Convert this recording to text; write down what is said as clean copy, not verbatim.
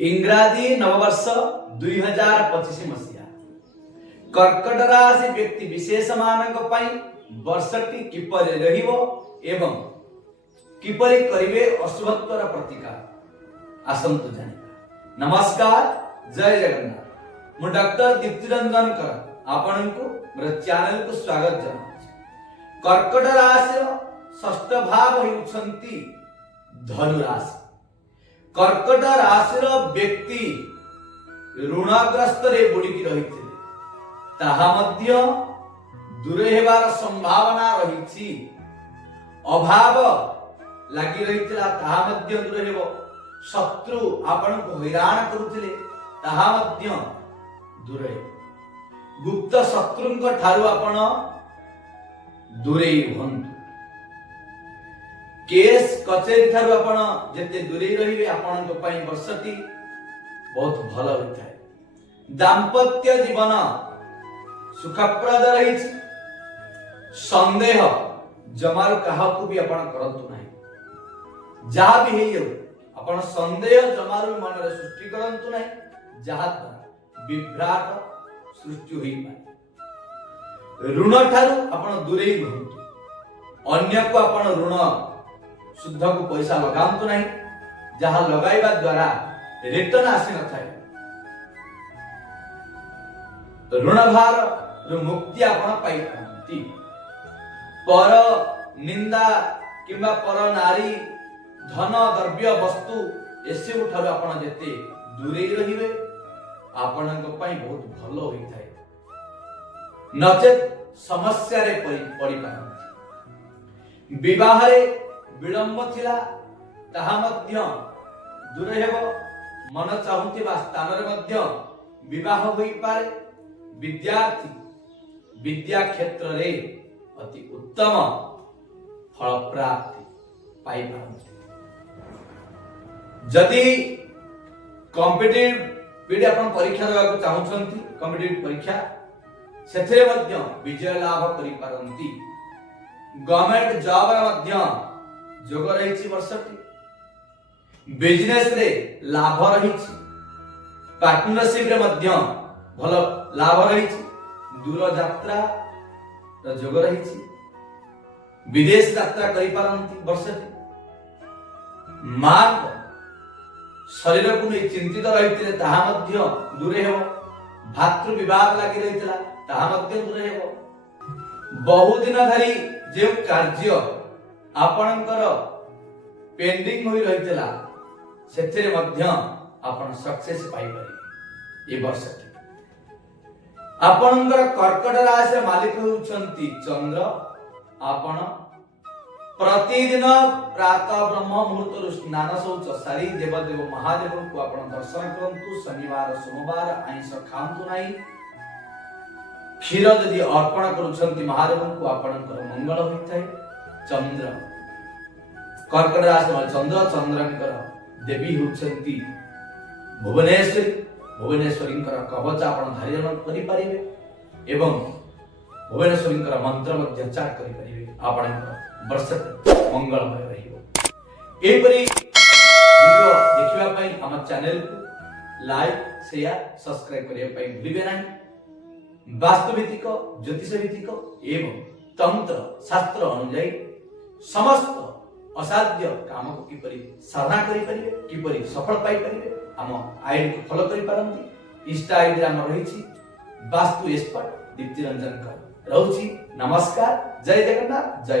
इंग्राजी नववर्ष 2025 मसीहा कर्कट राशि व्यक्ति विशेष मानक पई वर्षटी किपरि रहिबो एवं किपरि करिवे अशुभत्वर प्रतिकार आसंतु जानिबा। नमस्कार, जय जगन्नाथ। मु डॉक्टर दीप्ति रंजन कर आपनकु मोर चैनल को स्वागत जनाउछि। कर्कट राशि षष्ठ भाव हेउछंती धनु राशि। कर्कट राशि व्यक्ति ऋणग्रस्त रे बुड़ीकी रहिथिले ताहा मध्य दूर हेबार संभावना रहिछि। अभाव लागि रहितला ताहा मध्य दूर हेबो। शत्रु आपण को हैरान करूथिले ताहा मध्य दूर हेबो। गुप्त शत्रुंक ठारू आपण दूरे हुंतु। केस कचेरी ठारू आपण जेते दूरे रहिबे आपनक पई वर्षटी बहुत भल होइथाय। दाम्पत्य जीवन सुखप्रद रहिछि। संदेह जमार काहाकू भी आपण करंतु नाही। जहा भी हेयौ आपण संदेह जमार मन रे सृष्टि करंतु नाही, जहा द्वारा विभ्राट सृष्टि होई पाए। ऋण ठारू आपण दूरे रहंतु। अन्य को आपण ऋण शुद्ध को पैसा लगांतु नहीं, जहां लगाइबा द्वारा रिटर्न आसी न थाए। ऋण भार रो मुक्ति आपण पाई पारंती। पर निंदा किंबा पर नारी धन द्रव्य वस्तु एसे उठारो आपण जेते दूरे रहिबे आपनक पई बहुत भलो होई थाए। नचेत समस्या रे पड़ी पारंती। विवाह रे विलंब थिला ताहा मध्य दूर हेबो। मन चाहुथिबा स्थान रे मध्य विवाह होई पारे। विद्यार्थी विद्या क्षेत्र रे अति उत्तम फल प्राप्ति पाई पारंती। जदि कॉम्पिटिटिव पीडी आपण परीक्षा देबाक चाहुछंती, कॉम्पिटिटिव परीक्षा सेथरे मध्य विजय लाभ करि पारंती। गवर्नमेंट जॉब रे मध्य जोग रहिछि वर्षटी। बिजनेस रे लाभ रहिछि। पार्टनरशिप रे मध्य भल लाभ रहिछि। दूर यात्रा र जोग रहिछि। विदेश यात्रा करि पारंती वर्षटी। मां शरीर को नै चिंतित रहिथिले ताहा मध्य दूरे हेबो। भातृ विवाद लागि रहितला ताहा मध्य दूरे हेबो। बहु दिन धरि जे कार्य आपणकर पेंडिंग होई रहितला सेथरे मध्य आपण सक्सेस पाई पारे। ए वर्षटी आपणकर कर्कट राशि मालिक होउछंती चंद्र। आपण प्रतिदिन प्रातः ब्रह्म मुहूर्त स्नान शौच सारी देवदेव महादेव को आपण दर्शन करंतु। शनिवार सोमवार आइंस खांतु नाही। क्षीर यदि अर्पण करूछंती महादेव को आपणकर मंगल होइथाय। चंद्र कर्कट राशि चंद्र चंद्रंकर देवी होउछंती भुवनेश्वरी। भुवनेश्वरींकर कवच आपण धारण करि परिबे एवं भुवनेश्वरींकर मंत्र मध्ये चाट करि परिबे। आपणकर वर्ष मंगलमय रहिबो। एपरि वीडियो देखिबा पई हम चैनल को लाइक शेयर सब्सक्राइब करिया पई भूलिबे नाही। वास्तुभित्तिक ज्योतिष भित्तिक एवं तंत्र शास्त्र अनुଯାयी समस्त असाध्य काम को किपरि साधना करि परिबे, किपरि सफल पाई परिबे हम आईडी को फॉलो करि पारंती। इंस्टा आईडी हम रहिछि वास्तु एक्सपर्ट दीप्ति रंजन कर रहउछि। नमस्कार, जय जगन्नाथ, जय